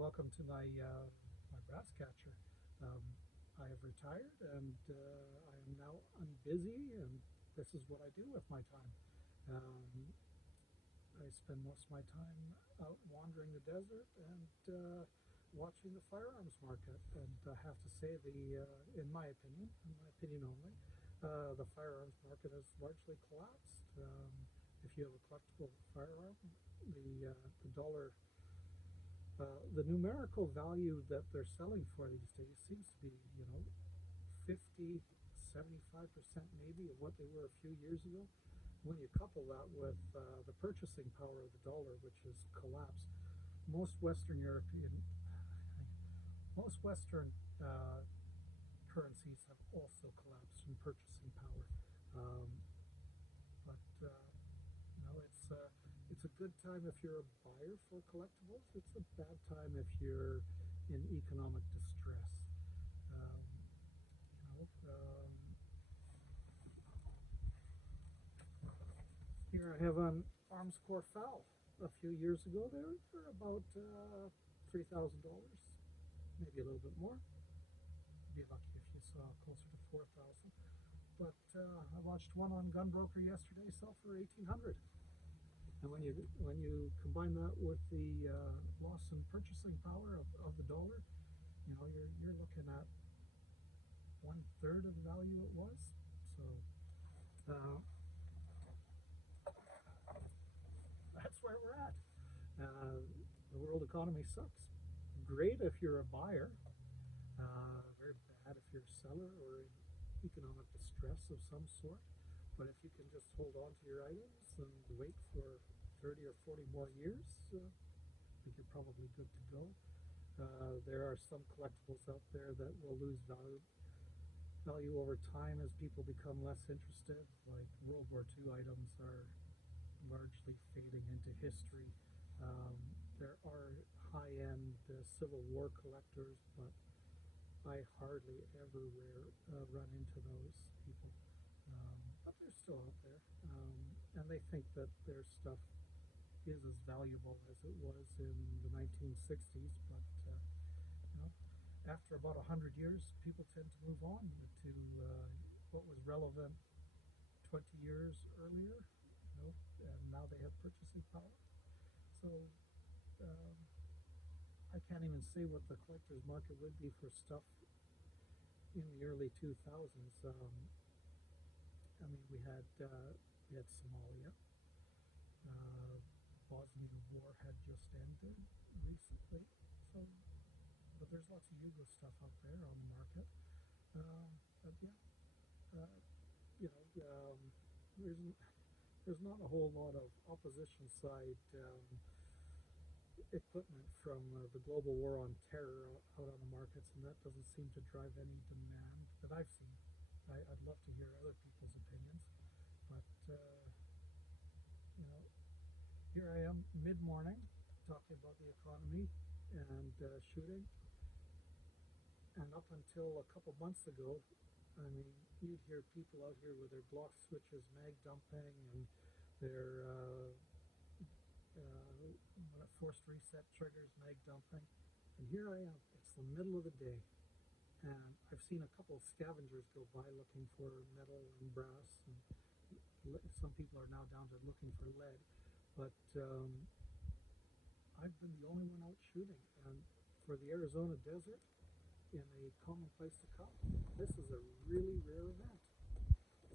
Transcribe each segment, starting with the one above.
welcome to my brass catcher. I have retired and I am now unbusy, and this is what I do with my time. I spend most of my time out wandering the desert and watching the firearms market. And I have to say, in my opinion only, the firearms market has largely collapsed. If you have a collectible firearm, the dollar, the numerical value that they're selling for these days seems to be, 50, 75% maybe of what they were a few years ago. When you couple that with the purchasing power of the dollar, which has collapsed, most Western currencies have also collapsed in purchasing power. It's a good time if you're a buyer for collectibles. It's a bad time if you're in economic distress. Um, you know, um, Here I have an Arms Corps FAL. A few years ago, they were about $3,000, maybe a little bit more. You'd be lucky if you saw closer to 4,000. But I watched one on Gunbroker yesterday sell for 1,800. And when you combine that with the loss in purchasing power of the dollar, you're looking at 1/3 of the value it was. So that's where we're at. The world economy sucks. Great if you're a buyer. Very bad if you're a seller or in economic distress of some sort. But if you can just hold on to your items and wait for 30 or 40 more years, I think you're probably good to go. There are some collectibles out there that will lose value over time as people become less interested. Like World War II items are largely fading into history. There are high-end Civil War collectors, but I hardly ever run into those people. But they're still out there, and they think that their stuff is as valuable as it was in the 1960s. But after about 100 years, people tend to move on to what was relevant 20 years earlier, and now they have purchasing power. So I can't even say what the collector's market would be for stuff in the early 2000s. We had Somalia. Bosnia War had just ended recently. But there's lots of Yugo stuff out there on the market. But yeah, there's not a whole lot of opposition side equipment from the global war on terror out on the markets, and that doesn't seem to drive any demand that I've seen. I'd love to hear other people's opinions, but here I am mid-morning talking about the economy and shooting, and up until a couple months ago, you'd hear people out here with their Glock switches, mag dumping, and their forced reset triggers, mag dumping. And here I am. It's the middle of the day, and I've seen a couple of scavengers go by looking for metal and brass, and some people are now down to looking for lead. But I've been the only one out shooting, and for the Arizona desert, in a common place to come, this is a really rare event.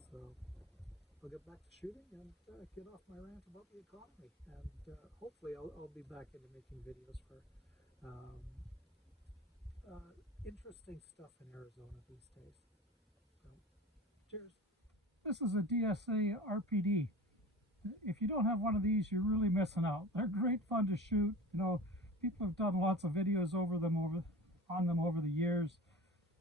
So I'll get back to shooting and get off my rant about the economy, and hopefully I'll be back into making videos for interesting stuff in Arizona these days. So, cheers. This is a DSA RPD. If you don't have one of these, you're really missing out. They're great fun to shoot. People have done lots of videos on them over the years.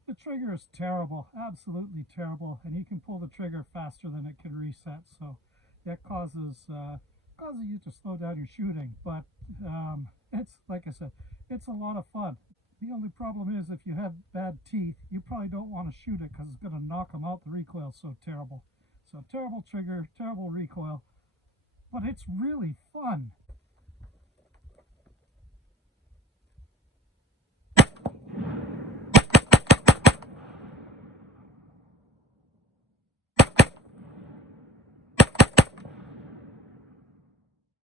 The trigger is terrible, absolutely terrible, and you can pull the trigger faster than it can reset. So that causes you to slow down your shooting. But it's, like I said, it's a lot of fun. The only problem is if you have bad teeth, you probably don't want to shoot it because it's going to knock them out. The recoil's so terrible. So terrible trigger, terrible recoil. But it's really fun.